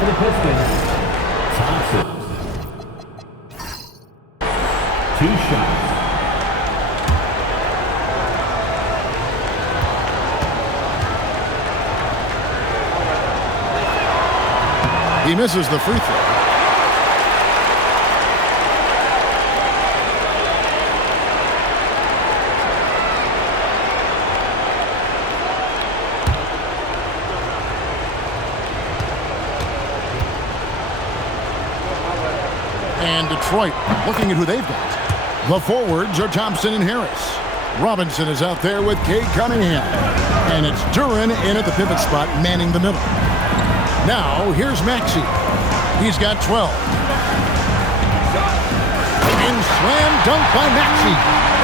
for the Pistons, Thompson. 2 shots. He misses the free throw. And Detroit looking at who they've got. The forwards are Thompson and Harris. Robinson is out there with Cade Cunningham. And it's Duran in at the pivot spot, manning the middle. Now, here's Maxey. He's got 12. And slam dunk by Maxey.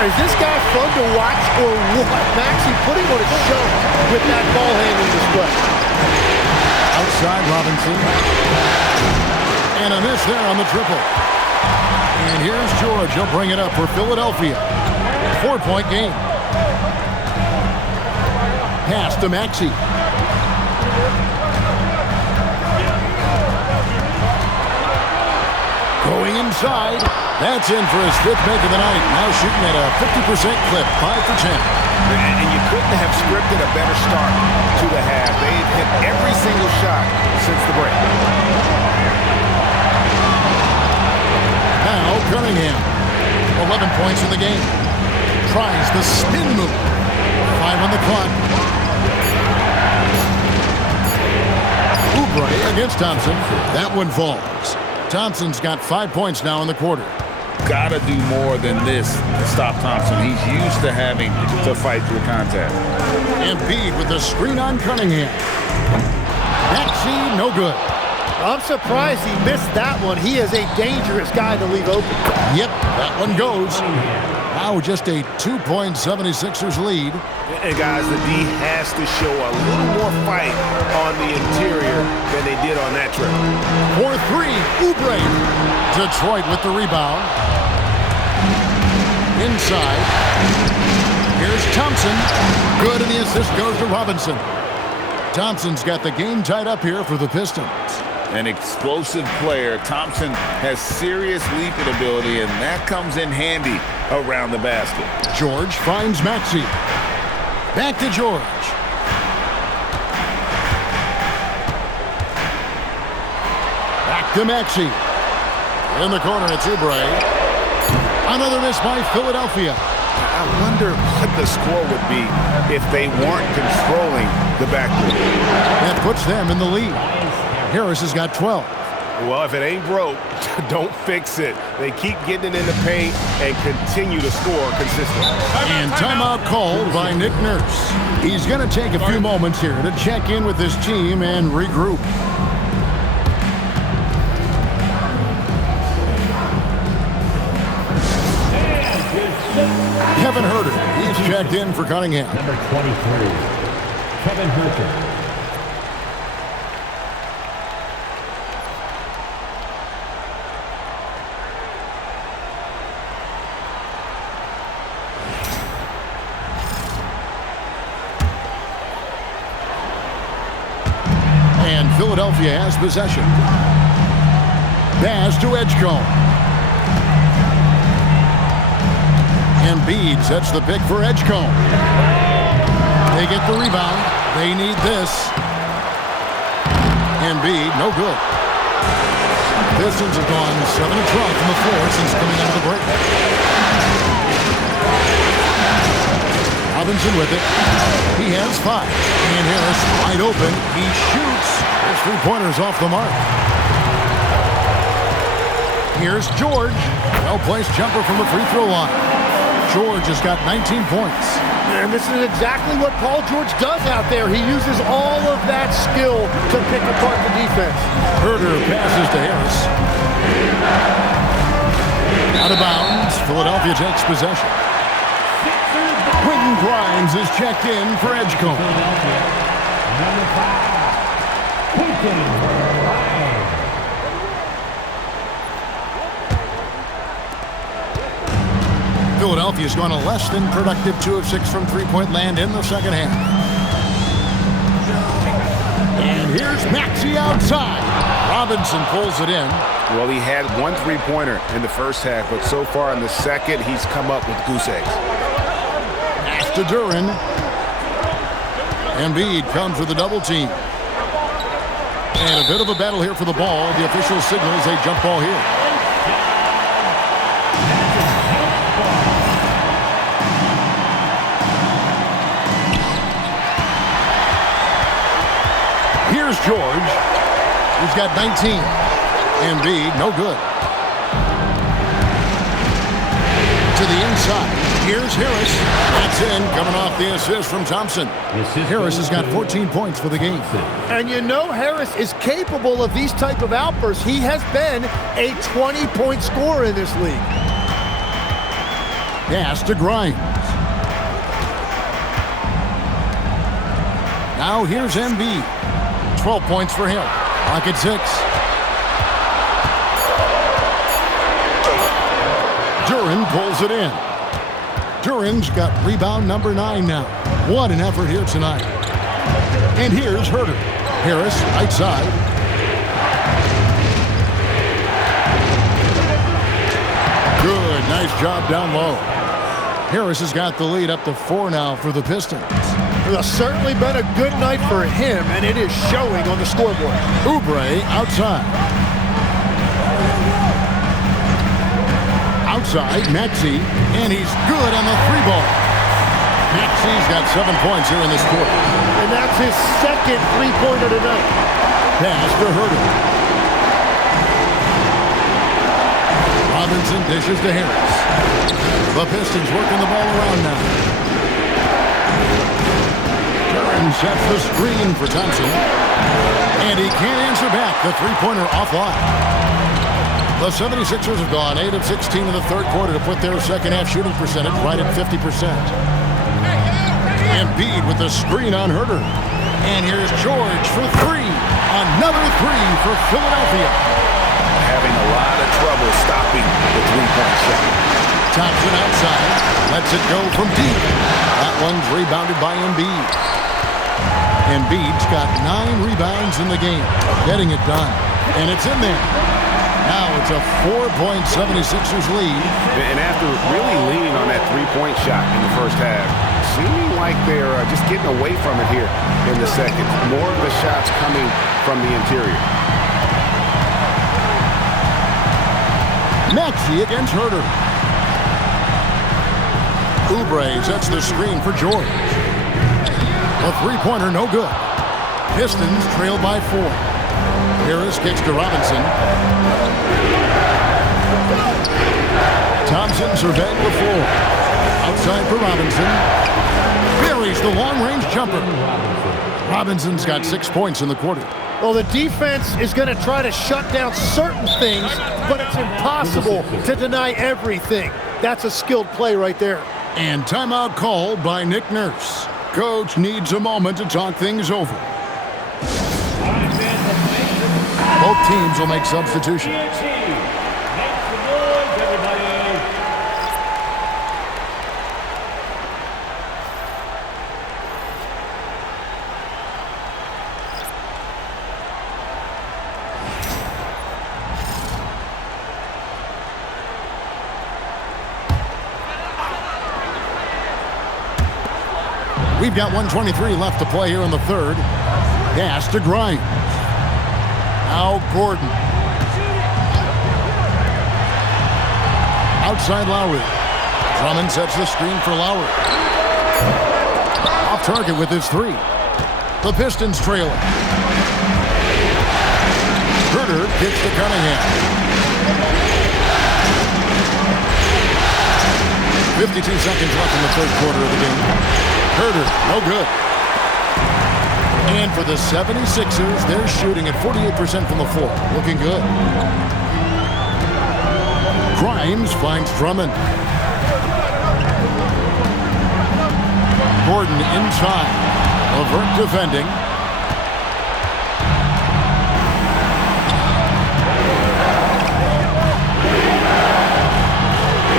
Is this guy fun to watch or what? Maxey putting on a show with that ball handling display. Outside Robinson. And a miss there on the triple. And here's George. He'll bring it up for Philadelphia. 4-point game. Pass to Maxey. Going inside. That's in for his 5th make of the night. Now shooting at a 50% clip. 5 for 10. And you couldn't have scripted a better start to the half. They've hit every single shot since the break. Now Cunningham. 11 points in the game. Tries the spin move. 5 on the clock. Oubre against Thompson. That one falls. Thompson's got 5 points now in the quarter. Gotta do more than this to stop Thompson. He's used to having to fight through contact. Embiid with the screen on Cunningham. Maxey, no good. I'm surprised he missed that one. He is a dangerous guy to leave open. Yep, that one goes. Now just a 2-point 76ers lead. And guys, the D has to show a little more fight on the interior than they did on that trip. 4-3, Oubre. Detroit with the rebound. Inside. Here's Thompson. Good, and the assist goes to Robinson. Thompson's got the game tied up here for the Pistons. An explosive player. Thompson has serious leaping ability, and that comes in handy around the basket. George finds Maxey. Back to George. Back to Maxey. In the corner, it's Oubre. Another miss by Philadelphia. I wonder what the score would be if they weren't controlling the backcourt. That puts them in the lead. Harris has got 12. Well, if it ain't broke, don't fix it. They keep getting it in the paint and continue to score consistently. And timeout called by Nick Nurse. He's going to take a few moments here to check in with his team and regroup. Kevin Huerter, he's checked in for Cunningham. Number 23, Kevin Huerter. And Philadelphia has possession. Pass to Edgecombe. Embiid sets the pick for Edgecombe. They get the rebound. They need this. Embiid, no good. Pistons have gone 7 of 12 from the floor since coming out of the break. Robinson with it. He has 5. And Harris wide open. He shoots. His 3-pointers off the mark. Here's George. Well-placed jumper from the free throw line. George has got 19 points. And this is exactly what Paul George does out there. He uses all of that skill to pick apart the defense. Huerter passes to Harris. Out of bounds. Philadelphia takes possession. Quentin Grimes is checked in for Edgecombe. Philadelphia, number 5, Quentin Grimes. Philadelphia's gone a less than productive 2 of 6 from three-point land in the second half. And here's Maxey outside. Robinson pulls it in. Well, he had one three-pointer in the first half, but so far in the second, he's come up with goose eggs. Pass to Duren. Embiid comes with a double team. And a bit of a battle here for the ball. The official signals a jump ball here. Here's George. He's got 19. Embiid, no good. To the inside. Here's Harris. That's in, coming off the assist from Thompson. Harris has got 14 points for the game. And you know Harris is capable of these type of outbursts. He has been a 20-point scorer in this league. Pass to Grimes. Now here's Embiid. 12 points for him. Pocket 6. Duren pulls it in. Duren's got rebound number 9 now. What an effort here tonight. And here's Herter. Harris, right side. Good, nice job down low. Harris has got the lead up to 4 now for the Pistons. It's certainly been a good night for him, and it is showing on the scoreboard. Oubre outside. Outside, Maxey, and he's good on the 3-ball. Maxey's got 7 points here in this quarter. And that's his second three-pointer tonight. Pass to Herter. Robinson dishes to Harris. The Pistons working the ball around now. Duren sets the screen for Thompson. And he can't answer back. The three-pointer offline. The 76ers have gone 8 of 16 in the third quarter to put their second-half shooting percentage right at 50%. Embiid with the screen on Herter. And here's George for 3. Another 3 for Philadelphia. Having a lot of trouble stopping the three-point shot. Thompson outside. Lets it go from deep. That one's rebounded by Embiid. Embiid's got 9 rebounds in the game. Getting it done. And it's in there. Now it's a 4-point 76ers lead. And after really leaning on that three-point shot in the first half, seeming like they're just getting away from it here in the second. More of the shots coming from the interior. Maxey against Herter. Oubre sets the screen for George. A three-pointer, no good. Pistons trail by 4. Harris kicks to Robinson. Thompson surveying the floor. Outside for Robinson. Buries the long-range jumper. Robinson's got 6 points in the quarter. Well, the defense is going to try to shut down certain things, but it's impossible to deny everything. That's a skilled play right there. And timeout called by Nick Nurse. Coach needs a moment to talk things over. Both teams will make substitutions. We've got 1:23 left to play here in the third. Pass to Grimes. Now Gordon. Outside Lowry. Drummond sets the screen for Lowry. Off target with his 3. The Pistons trailing. Herter kicks to Cunningham. 52 seconds left in the third quarter of the game. Herter, no good. And for the 76ers, they're shooting at 48% from the floor. Looking good. Grimes finds Drummond. Gordon inside. Levert defending.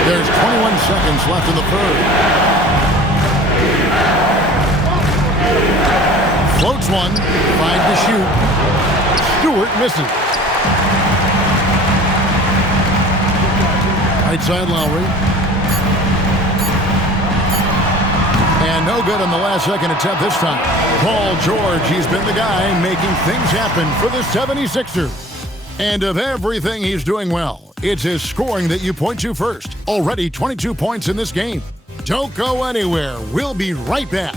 There's 21 seconds left in the third. Floats one. 5 to shoot. Stewart misses. Right side Lowry. And no good on the last second attempt this time. Paul George, he's been the guy making things happen for the 76ers. And of everything he's doing well, it's his scoring that you point to first. Already 22 points in this game. Don't go anywhere. We'll be right back.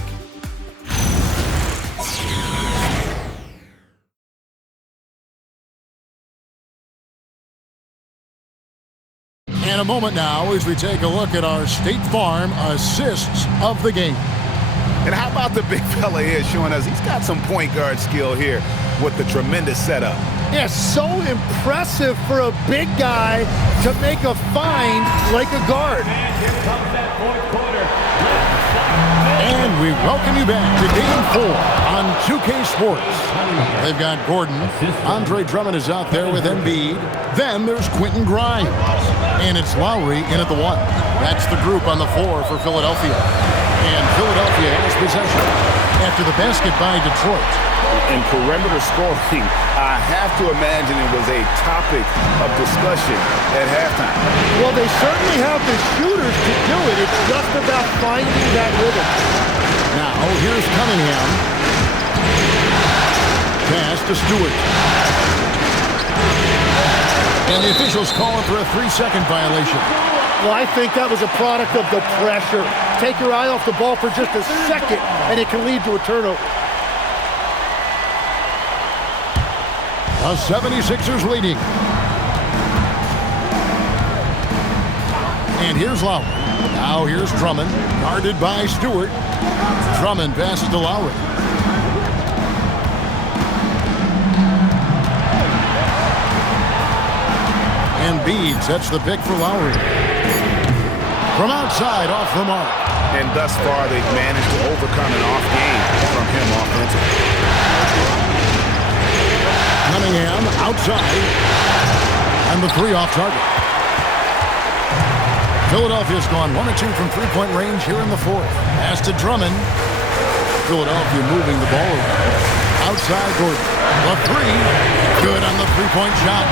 And a moment now as we take a look at our State Farm assists of the game. And how about the big fella here showing us he's got some point guard skill here with the tremendous setup. Yeah, so impressive for a big guy to make a find like a guard. Here comes that fourth quarter. And we welcome you back to Game 4 on 2K Sports. They've got Gordon. Andre Drummond is out there with Embiid. Then there's Quentin Grimes. And it's Lowry in at the 1. That's the group on the floor for Philadelphia. And Philadelphia has possession after the basket by Detroit. In perimeter scoring, I have to imagine it was a topic of discussion at halftime. Well, they certainly have the shooters to do it. It's just about finding that rhythm. Now, here's Cunningham. Pass to Stewart. And the officials calling for a 3-second violation. Well, I think that was a product of the pressure. Take your eye off the ball for just a second, and it can lead to a turnover. The 76ers leading. And here's Lowry. Now here's Drummond, guarded by Stewart. Drummond passes to Lowry. Embiid sets the pick for Lowry. From outside, off the mark. And thus far, they've managed to overcome an off game from him offensively. Cunningham outside. And the 3 off target. Philadelphia's gone 1 of 2 from three-point range here in the 4th. Pass to Drummond. Philadelphia moving the ball around. Outside Gordon. The 3. Good on the three-point shot.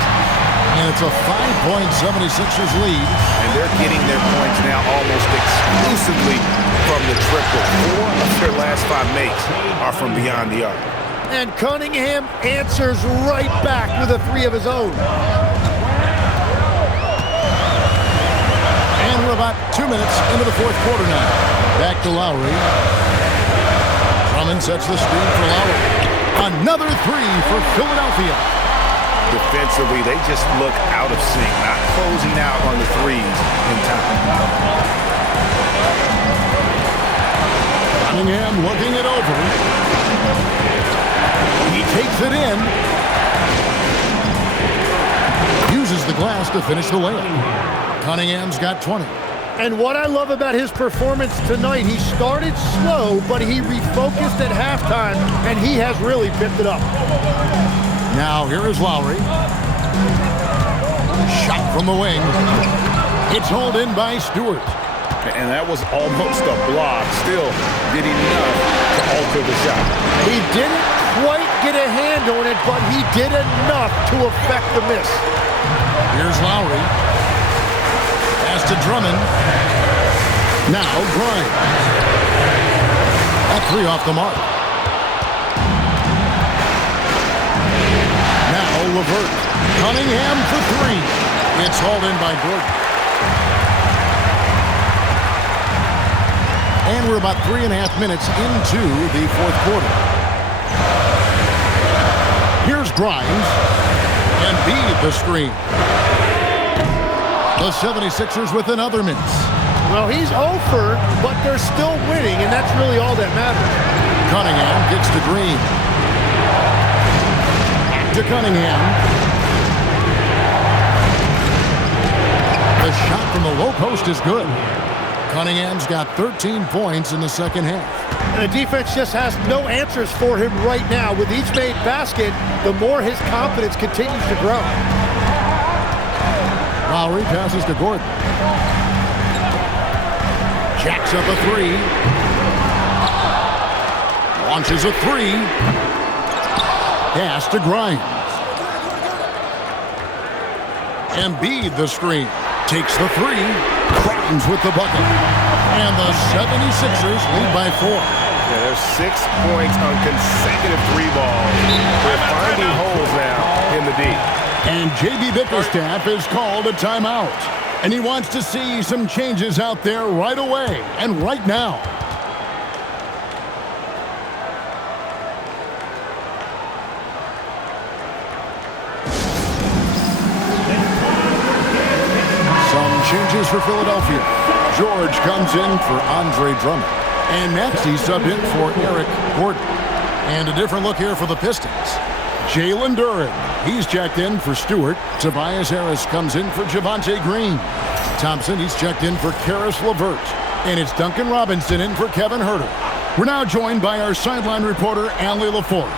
And it's a 5-point 76ers lead. And they're getting their points now almost exclusively from the triple. 4 of their last 5 makes are from beyond the arc. And Cunningham answers right back with a 3 of his own. And we're about 2 minutes into the 4th quarter now. Back to Lowry. Drummond sets the screen for Lowry. Another 3 for Philadelphia. Defensively, they just look out of sync, not closing out on the threes in time. Cunningham looking it over. He takes it in. Uses the glass to finish the layup. Cunningham's got 20. And what I love about his performance tonight, he started slow, but he refocused at halftime, and he has really picked it up. Now here is Lowry. Shot from the wing. It's hauled in by Stewart. And that was almost a block. Still did enough to alter the shot. He didn't quite get a hand on it, but he did enough to affect the miss. Here's Lowry. Pass to Drummond. Now Grimes. That 3 off the mark. Now LeVert. Cunningham for 3. It's hauled in by Gordon. And we're about 3.5 minutes into the 4th quarter. Here's Grimes. And Embiid the screen. The 76ers with another miss. Well, he's over, but they're still winning, and that's really all that matters. Cunningham gets to Green. Back to Cunningham. The shot from the low post is good. Cunningham's got 13 points in the second half. And the defense just has no answers for him right now. With each made basket, the more his confidence continues to grow. Lowry passes to Gordon. Jacks up a 3. Launches a 3. Pass to Grimes. Embiid the screen. Takes the three. Grimes with the bucket. And the 76ers lead by 4. Yeah, there's 6 points on consecutive three balls. They're finding holes now in the D. And J.B. Bickerstaff has called a timeout. And he wants to see some changes out there right away and right now. Changes for Philadelphia. George comes in for Andre Drummond. And Maxey subbed in for Eric Gordon. And a different look here for the Pistons. Jalen Duren. He's checked in for Stewart. Tobias Harris comes in for Javonte Green. Thompson, he's checked in for Karis LeVert. And it's Duncan Robinson in for Kevin Huerter. We're now joined by our sideline reporter, Allie LaForce.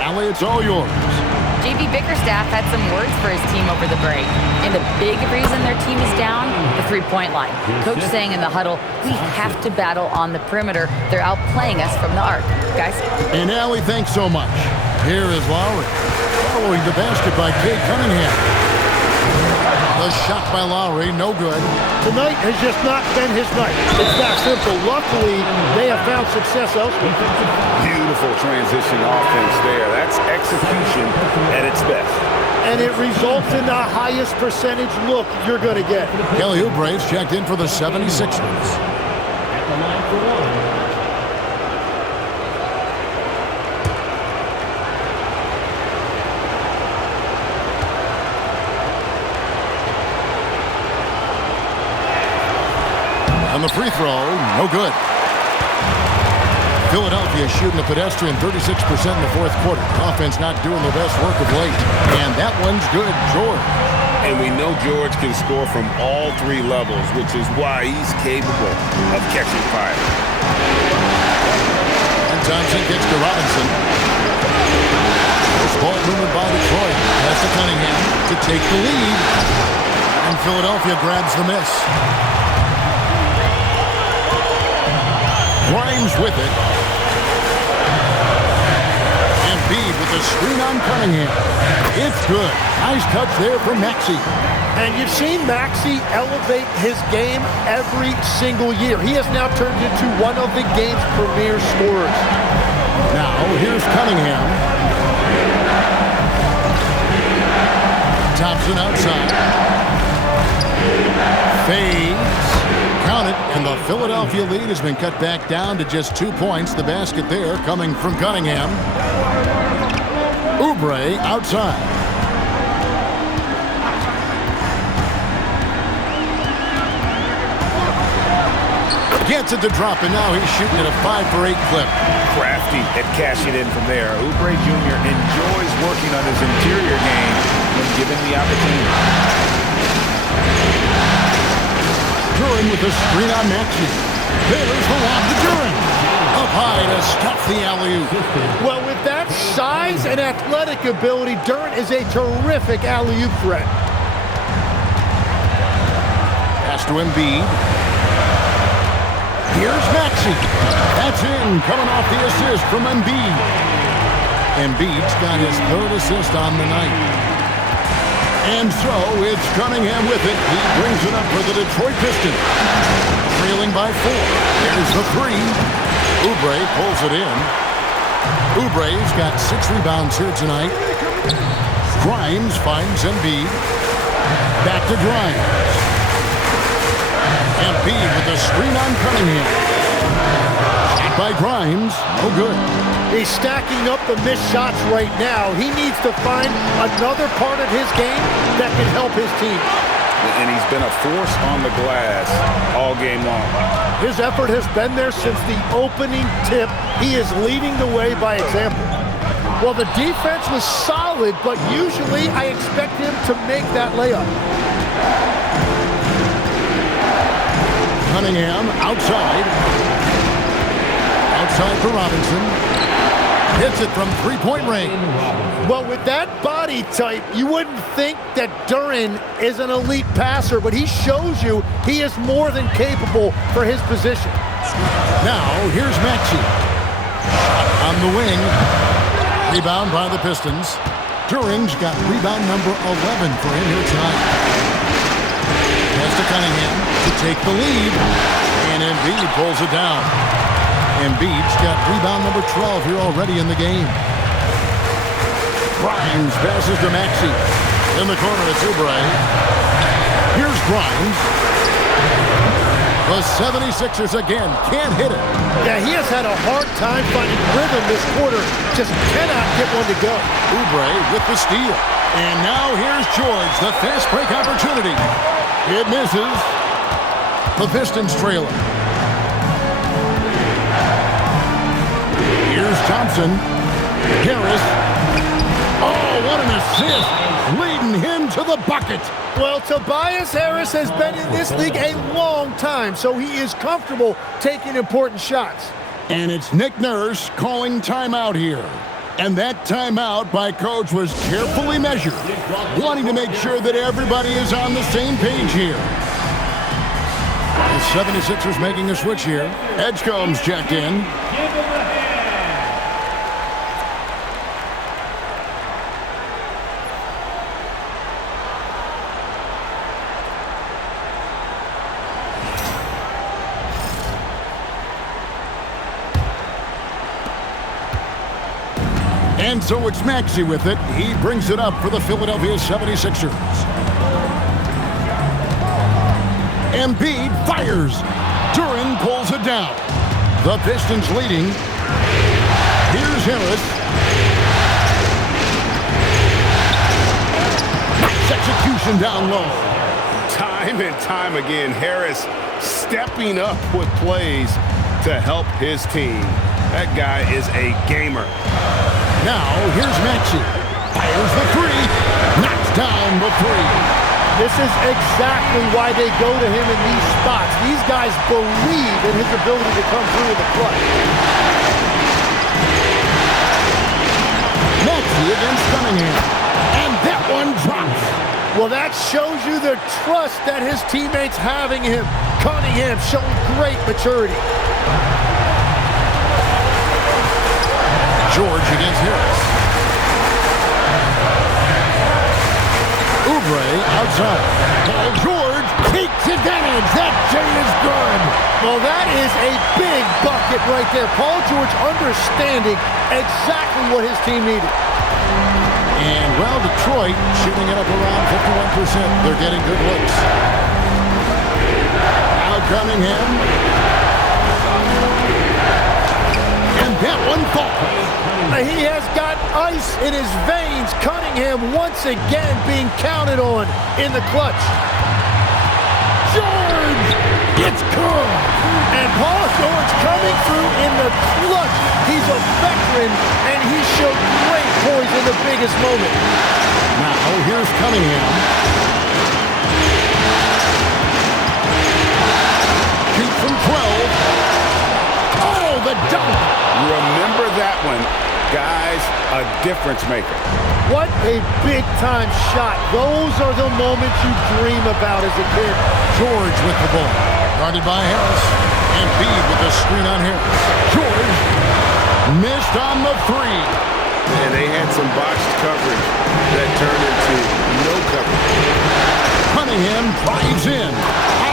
Allie, it's all yours. J.B. Bickerstaff had some words for his team over the break. And the big reason their team is down, the three-point line. Coach saying in the huddle, we have to battle on the perimeter. They're outplaying us from the arc. Guys? And Allie, thanks so much. Here is Lowry. Following the basket by Cade Cunningham. The shot by Lowry, no good. Tonight has just not been his night. It's that simple. Luckily, they have found success elsewhere. Beautiful transition offense there. That's execution at its best. And it results in the highest percentage look you're going to get. Kelly Oubre's checked in for the 76ers. At the line for one. On the free throw, no good. Philadelphia shooting the pedestrian 36% in the fourth quarter. Offense not doing their best work of late. And that one's good, George. And we know George can score from all three levels, which is why he's capable of catching fire. And Thompson gets to Robinson. This ball movement by Detroit. Pass to Cunningham to take the lead. And Philadelphia grabs the miss. Grimes with it. Embiid with the screen on Cunningham. It's good. Nice touch there from Maxey. And you've seen Maxey elevate his game every single year. He has now turned into one of the game's premier scorers. Now, here's Cunningham. Thompson outside. Fades. Count it, and the Philadelphia lead has been cut back down to just 2 points. The basket there coming from Cunningham. Oubre outside. Gets it to drop, and now he's shooting at a 5-for-8 clip. Crafty at cashing in from there. Oubre Jr. enjoys working on his interior game when given the opportunity. Duren with the screen on Maxey. There's the lob to Duren. Up high to stop the alley-oop. Well, with that size and athletic ability, Duren is a terrific alley-oop threat. Pass to Embiid. Here's Maxey. That's in, coming off the assist from Embiid. Embiid's got his third assist on the night. And so it's Cunningham with it. He brings it up for the Detroit Pistons. Trailing by 4. There's the three. Oubre pulls it in. Oubre's got 6 rebounds here tonight. Grimes finds Embiid. Back to Grimes. Embiid with the screen on Cunningham. Shot by Grimes. No good. He's stacking up the missed shots right now. He needs to find another part of his game that can help his team. And he's been a force on the glass all game long. His effort has been there since the opening tip. He is leading the way by example. Well, the defense was solid, but usually I expect him to make that layup. Cunningham outside. Outside for Robinson. Hits it from three-point range. Well, with that body type, you wouldn't think that Duren is an elite passer, but he shows you he is more than capable for his position. Now, here's Maxey. On the wing. Rebound by the Pistons. Duran's got rebound number 11 for him here tonight. Pass to Cunningham to take the lead. And Embiid pulls it down. Embiid's got rebound number 12 here already in the game. Grimes passes to Maxey. In the corner, it's Oubre. Here's Grimes. The 76ers again can't hit it. Yeah, he has had a hard time finding rhythm this quarter. Just cannot get one to go. Oubre with the steal. And now here's George, the fast break opportunity. It misses. The Pistons trailing. Here's Thompson. Harris. Oh, what an assist. Leading him to the bucket. Well, Tobias Harris has been in this league a long time, so he is comfortable taking important shots. And it's Nick Nurse calling timeout here. And that timeout by Coach was carefully measured, wanting to make sure that everybody is on the same page here. The 76ers making a switch here. Edgecombe's checked in. And so it's Maxey with it. He brings it up for the Philadelphia 76ers. Embiid fires. Duran pulls it down. The Pistons leading. Here's Harris. Nice execution down low. Time and time again, Harris stepping up with plays to help his team. That guy is a gamer. Now, here's Maxey. Fires the three. Knocks down the three. This is exactly why they go to him in these spots. These guys believe in his ability to come through in the clutch. Maxey against Cunningham. And that one drops. Well, that shows you the trust that his teammates have in him. Cunningham showing great maturity. George against Harris. Oubre outside. Paul George takes advantage. That J is good. Well, that is a big bucket right there. Paul George understanding exactly what his team needed. And, well, Detroit shooting it up around 51%. They're getting good looks. Now Cunningham. And that one falls. He has got ice in his veins. Cunningham once again being counted on in the clutch. George! It's good! And Paul George coming through in the clutch. He's a veteran, and he showed great poise in the biggest moment. Now, here's Cunningham. Shoot from 12. Oh, the dunk! Remember that one. Guys, a difference maker. What a big-time shot. Those are the moments you dream about as a kid. George with the ball. Guarded by Harris. Embiid with the screen on Harris. George missed on the three. And they had some botched coverage that turned into no coverage. Cunningham drives in.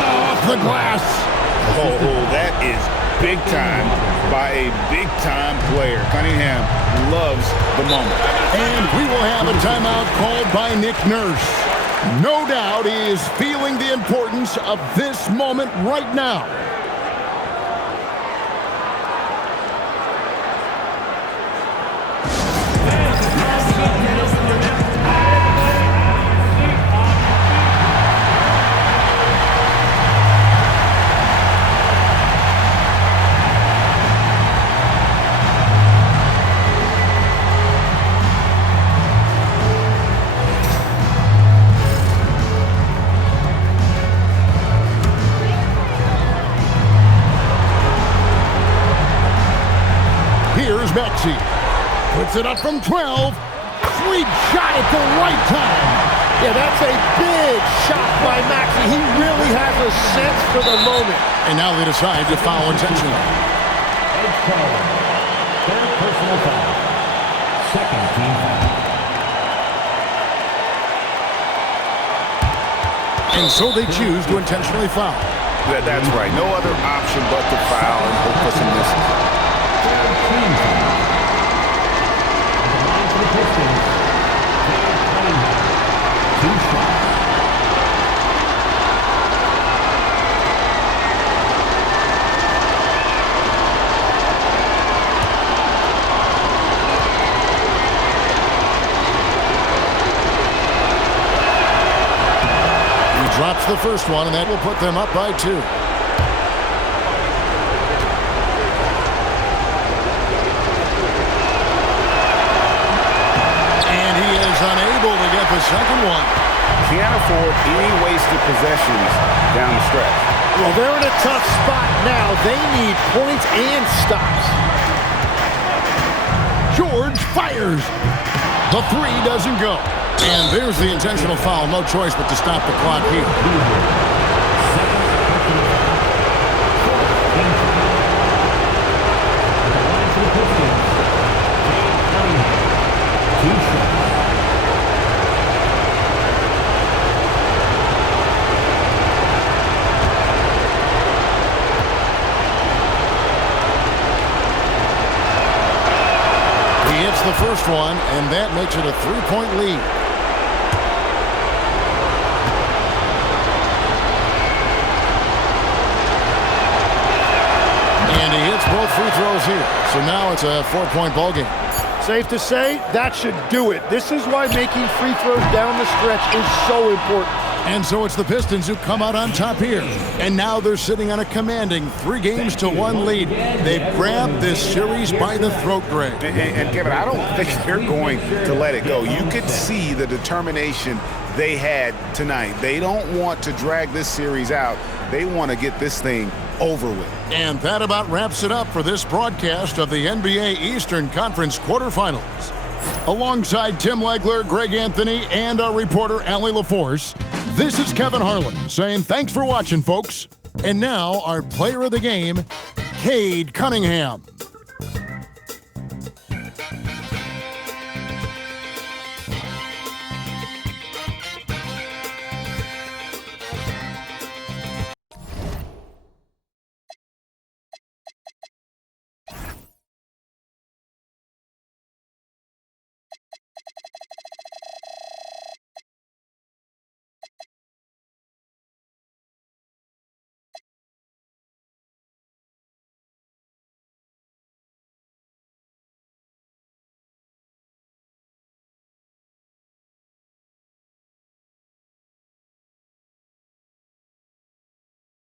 Off the glass. Oh, that is big time by a big-time player. Cunningham loves the moment. And we will have a timeout called by Nick Nurse. No doubt he is feeling the importance of this moment right now. Here's Maxey. Puts it up from 12. Sweet shot at the right time. Yeah, that's a big shot by Maxey. He really has a sense for the moment. And now they decide to foul intentionally. Third personal foul. second team foul. And so they choose to intentionally foul. That's right. No other option but to foul and hope for some misses. Third team foul. At the line for the Pistons, Cade Cunningham. 2 shots. Drops the first one, and that will put them up by 2. And he is unable to get the second one. Can't afford any wasted possessions down the stretch. Well, they're in a tough spot now. They need points and stops. George fires. The 3 doesn't go. And there's the intentional foul. No choice but to stop the clock here. Second personal foul. Fourth team foul. At the line for the Pistons, Cade Cunningham. 2 shots. He hits the first one, and that makes it a 3-point lead. And he hits both free throws here. So now it's a 4-point ball game. Safe to say, that should do it. This is why making free throws down the stretch is so important. And so it's the Pistons who come out on top here. And now they're sitting on a commanding 3-1 lead. They've grabbed this series by the throat, Greg. And Kevin, I don't think they're going to let it go. You could see the determination they had tonight. They don't want to drag this series out. They want to get this thing over with. And that about wraps it up for this broadcast of the NBA Eastern Conference quarterfinals. Alongside Tim Legler, Greg Anthony, and our reporter, Allie LaForce, this is Kevin Harlan saying thanks for watching, folks. And now our player of the game, Cade Cunningham.